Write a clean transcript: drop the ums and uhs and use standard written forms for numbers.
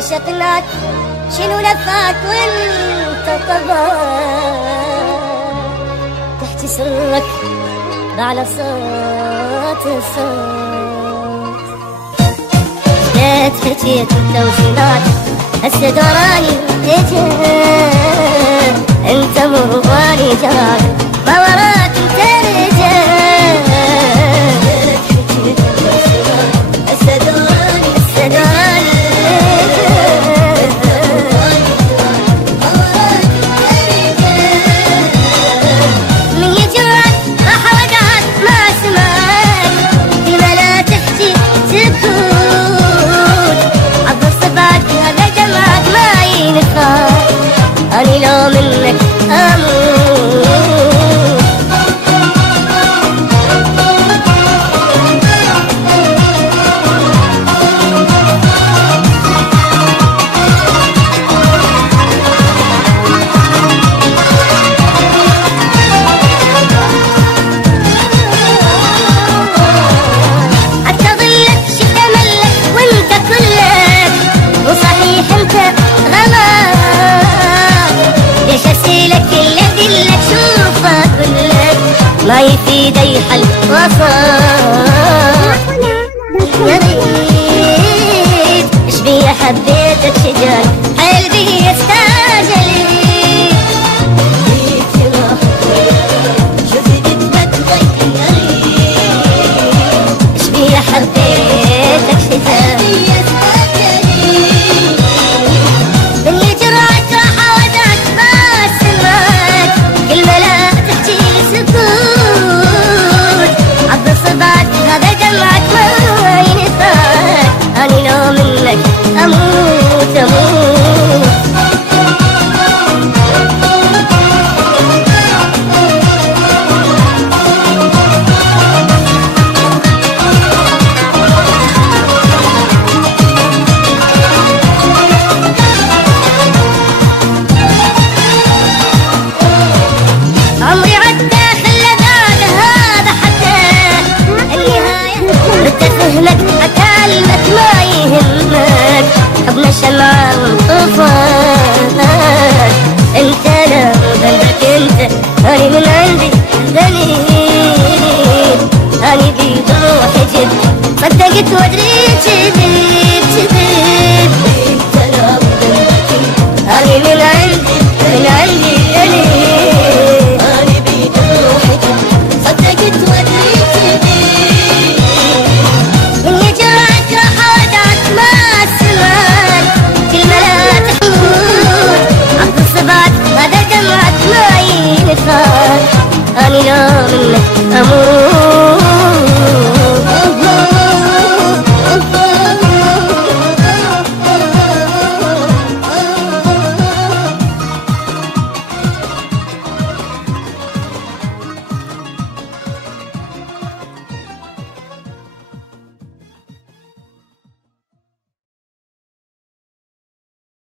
عشقناك شنو لفات وانت طبعك تحكي سرك على صوت الصوت. جيت حكيت التوزينات هسه دوراني اجا انت مرضاني جاك ما وراك انت رجال. جيت حكيت التوزينات هسه دوراني أني لو منك أموت. حتى ظلك شفت ملك وانت كلك وصحيح انت غلط. ليش اسيلك اللي ادلك شوف اقولك ما يفيد اي حل وسط. يا ريت ايش بي حبيتك شجاي قلبي يستعجلي ليك ما حبيتك شفت ما تغيري ايش بي حبيتك شجاي أموت أموت. عمري عدى خلى ذاك هذا حتى النهاية بدي أفهمك أكلمك ما يهمك حبنا شمعة وانطفت. انت لا قلبك انت اني من عندي دليل اني بيد روحي جد صدقت وادري